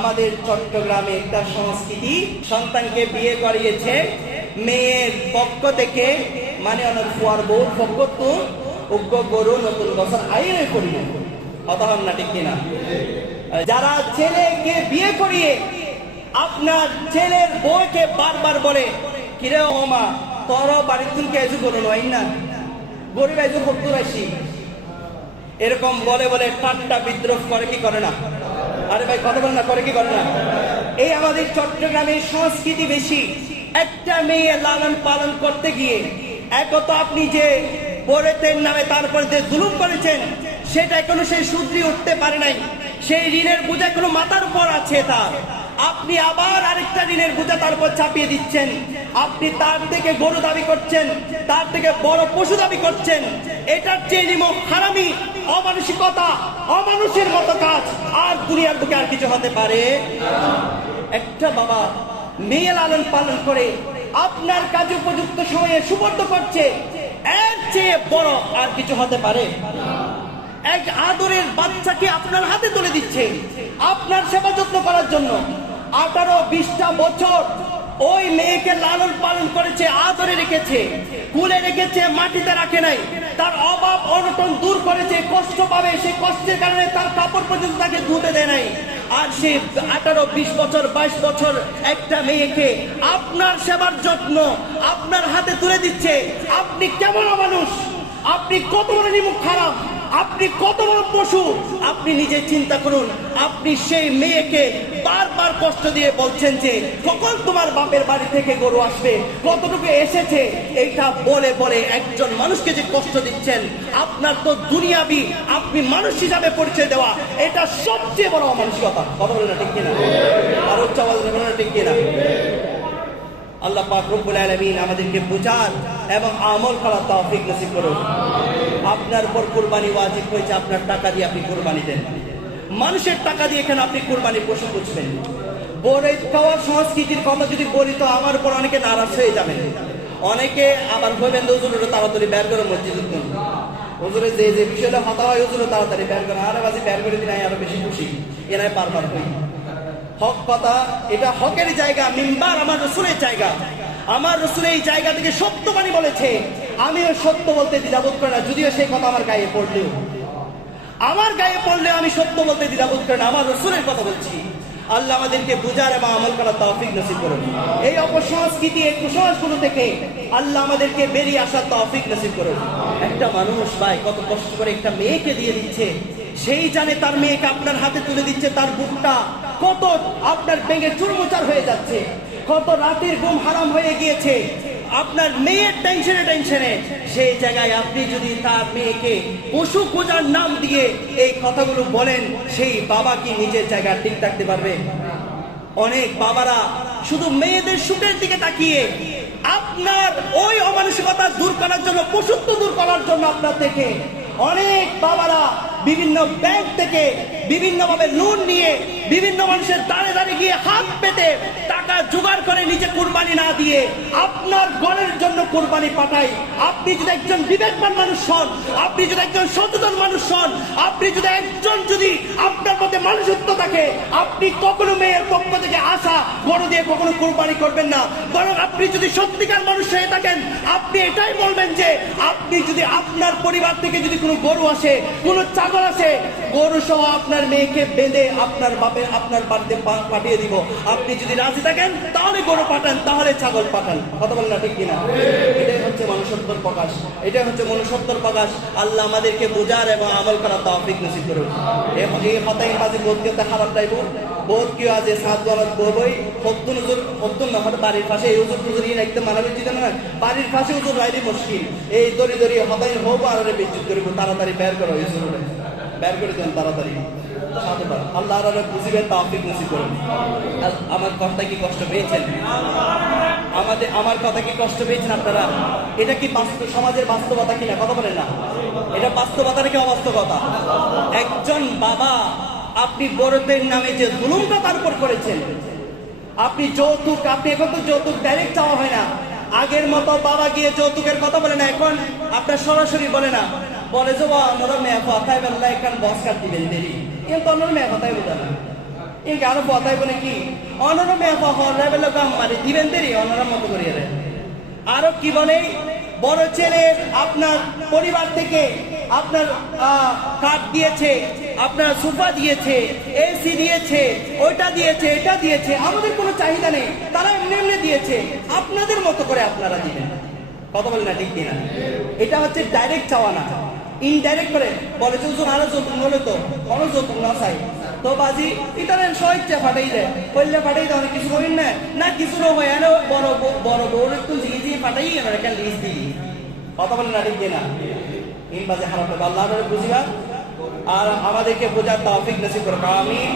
আমাদের চট্টগ্রামে একটা সংস্কৃতি, সন্তানকে বিয়ে করিয়েছে মেয়ের পক্ষ থেকে, মানে অনেক ফুয়ার বউর পক্ষ তো উগ্র গরু নতুন বছর আইনে করিল কথা হন না, ঠিক কিনা? যারা ছেলেকে বিয়ে করিয়ে আপনার ছেলের বউকে বারবার বলে, কিরে ওমা তোর বাড়ির থেকে এসে গরু নয় না, গরিব এসে ভক্তুর আসি, এরকম বলে বলে ঠাট্টা বিদ্রোহ করে কি করে না? আরে ভাই কথা বল না, করে কি করে না? এই আমাদের চট্টগ্রামের সংস্কৃতি বেশি। একটা মেয়ে লালন পালন করতে গিয়ে একত আপনি যে পরেতের নামে তারপর যে জুলুম করেছেন সেটা এখনো সেই শুধরে উঠতে পারে নাই, সেই ঋণের বোঝা এখনো মাথার উপর আছে তার। আপনি আবার আরেকটা ঋণের বোঝা তার উপর চাপিয়ে দিচ্ছেন। আপনি তার থেকে গরু দাবি করছেন, তার থেকে বড় পশু দাবি করছেন। এটার চেয়ে নিমক হারামি, অমানসিকতা, অমানুষের মতো কাজ আর দুনিয়ার বুকে আর কিছু হতে পারে? একটা বাবা মেয়ে লালন পালন করে আপনার কাজে উপযুক্ত সময়ে সুবর্দ করছে, এর চেয়ে বড় আর কিছু হতে পারে? এক আদরের বাচ্চাকে আপনার হাতে তুলে দিচ্ছে আপনার সেবা যত্ন করার জন্য। 18-20টা বছর ওই মেয়েকে লালন পালন করেছে, আদরে রেখেছে, কুলে রেখেছে, মাটিতে রাখে নাই। তার অভাব অনটন দূর করেছে, কষ্ট পাবে সেই কষ্টের কারণে তার কাপড় পর্যন্ত তাকে ধুতে দেয় নাই। আর সে 18-20 বছর 22 বছর একটা মেয়েকে আপনার সেবার যত্ন আপনার হাতে তুলে দিচ্ছে। আপনি কেমন মানুষ? আপনি কত বড় নিমুখ খারাপ, আপনি কত বড় পশু? আপনি নিজে চিন্তা করুন। আপনি সেই মেয়েকে বারবার কষ্ট দিয়ে বলছেন যে কখন তোমার বাপের বাড়ি থেকে গরু আসবে, কতটুকু এসেছে, এইটা বলে বলে একজন মানুষকে যে কষ্ট দিচ্ছেন। আপনার তো দুনিয়াবি, আপনি মানুষ হিসাবে পরিচয় দেওয়া এটা সবচেয়ে বড় অমানসিকতা। কথা বলে না, ঠিক কিনা? আর উচ্চ আওয়াজ বলে না, ঠিক কিনা? আল্লাহ পাক রব্বুল আলামিন আমাদেরকে বুঝার এবং আমল করার তৌফিক নসিব করুন। আপনার উপর কুরবানি ওয়াজিব হয়েছে, আপনার টাকা দিয়ে আপনি কুরবানি দেন। মানুষের টাকা দিয়ে এখানে আপনি কুরবানি পশু বুঝবেন। বড় খাওয়ার সংস্কৃতির কথা যদি বলি তো আমার উপর অনেকে নারাজ হয়ে যাবেন। অনেকে আবার বলবেন হুজুর তাড়াতাড়ি বের করে মসজিদ হুজুরে যে যে বিষয়টা হতা হয় হুজুরে তাড়াতাড়ি বের করে, আরে বাজি বের করে দিন আরো বেশি খুশি, এনাই পারবার হই। হক কথা, এটা হকের জায়গা, মিম্বার আমার রসুলের জায়গা। আমার রসুল এই জায়গা থেকে সত্য বাণী বলেছে, আমিও সত্য বলতে দ্বিধাবোধ করি না, যদিও সেই কথা আমার গায়ে পড়লেও আমি সত্য বলতে দ্বিধাবোধ করি না। আমার রসুলের কথা বলছি। আল্লাহ আমাদেরকে বুঝার এবং আমল করার তৌফিক নসিব করুন। এই অপসংস্কৃতি, এই কুসংস্কার থেকে আল্লাহ আমাদেরকে বেরিয়ে আসার তৌফিক নসিব করুন। একটা মানুষ ভাই কত কষ্ট করে একটা মেয়েকে দিয়ে দিচ্ছে, সেই জানে তার মেয়েকে আপনার হাতে তুলে দিচ্ছে, তার বুকটা কত আপনার ভেঙে চুরমুচার হয়ে যাচ্ছে, কত রাতের ঘুম হারাম হয়ে গিয়েছে আপনার মেয়ের টেনশনে। সেই জায়গায় আপনি যদি তার মেয়েকে পশু খোঁজার নাম দিয়ে এই কথাগুলো বলেন, সেই বাবা কি নিজের জায়গায় ঠিক থাকতে পারবে? অনেক বাবারা শুধু মেয়েদের সুখের দিকে তাকিয়ে আপনার ওই অমানসিকতা দূর করার জন্য, পশুত্ব দূর করার জন্য আপনার থেকে অনেক বাবারা বিভিন্ন ব্যাংক থেকে বিভিন্নভাবে লোন নিয়ে বিভিন্ন মানুষের দাঁড়ে দাঁড়িয়ে গিয়ে হাত পেতে টাকা জোগাড় করে নিজে কুরবানি না দিয়ে আপনার ঘরের জন্য কুরবানি পাঠায়। আপনি যদি একজন বিবেকবান মানুষ হন, আপনি যদি একজন সচেতন মানুষ হন, আপনি যদি আপনার মধ্যে মানুষত্ব থাকে, আপনি কখনো মেয়ের পক্ষ থেকে আসা গরু দিয়ে কখনো কুরবানি করবেন না। বরং আপনি যদি সত্যিকার মানুষ হয়ে থাকেন, আপনি এটাই বলবেন যে আপনি যদি আপনার পরিবার থেকে যদি কোনো গরু আসে, কোনো ছাগল আসে, গরু সহ আপনার মেয়েকে বেঁধে আপনার বাড়িতে পাঠিয়ে দিব। আপনি যদি রাজি থাকেন তাহলে গরু পাঠান, তাহলে ছাগল পাঠান। কথা বলেন না, ঠিক কিনা? এটাই হচ্ছে মনুষ্যত্বর প্রকাশ, এটাই হচ্ছে মনুষ্যত্বর প্রকাশ। আল্লাহ আমাদেরকে বোঝার এবং আমল করার তৌফিক নসিব করুন। এই হতাই মাঝে বোধকে খারাপ টাইব বোধ কি আছে সাত গলত বই হত্যুন না হঠাৎ বাড়ির পাশে এই হুজুর টুজুর একদম মানাবে দিতে না, বাড়ির পাশে হুজুর রাইলি মুশকিল। এই দড়ি হতাই হোক আর বিদ্যুৎ করিব, তাড়াতাড়ি বের করো, বের করে দেন তাড়াতাড়ি। আল্লাহ বুঝিবেন, তৌফিক নসিব করুন। আমার কথা কি কষ্ট পেয়েছেন? আমার কথা কি কষ্ট পেয়েছেন আপনারা? এটা কি সমাজের বাস্তবতা কিনা? কথা বলেন না, এটা বাস্তবতা নাকি অবাস্তবতা? একজন বাবা আপনি বড়দের নামে যে জুলুমটা তার উপর করেছেন, আপনি যৌতুক, আপনি এখন তো যৌতুক ডাইরেক্ট চাওয়া হয় না। আগের মতো বাবা গিয়ে যৌতুকের কথা বলে না, এখন আপনার সরাসরি বলে না, বলে যে আমরা মেয়ে কথায় বেলা এখান বস কাট দিবেন দেরি, কিন্তু অন্য মেয়ে কথাই বোঝা না। ইনকে আরো কথাই বলে কি অনরমে লেভেল গাম মারি দিবেন দেরি অনরম মতো করিয়ে দেয়। আরো কি বলে বড় ছেলে আপনার পরিবার থেকে আপনার কাঠ দিয়েছে, আপনার সোফা দিয়েছে, এসি দিয়েছে, ওইটা দিয়েছে, এটা দিয়েছে, আমাদের কোনো চাহিদা নেই, তারা এমনি এমনি দিয়েছে, আপনাদের মতো করে আপনারা দিবেন। কথা বলেন না ঠিক কিনা? এটা হচ্ছে ডাইরেক্ট চাওয়া না, ইনডাইরেক্ট করে বলে চলছো আরো যৌতুক হলে তো কোনো যৌতুক না চাই তো বাজি ইতারেন সহিচ্ছা ফাটাই দেয়, কইলে ফাটাই দেয় অনেক কিছু করেন না, না কিছু হয় আর বড় বড় বউর একটু জিয়ে ফাটাই আমার একটা লিস্ট দিই। কথা বলেন না ঠিক কিনা? ইন বাজে খারাপ হবে, আল্লাহ বুঝিবা আর আমাদেরকে বোঝার তৌফিক নসিব করুন। আমিন।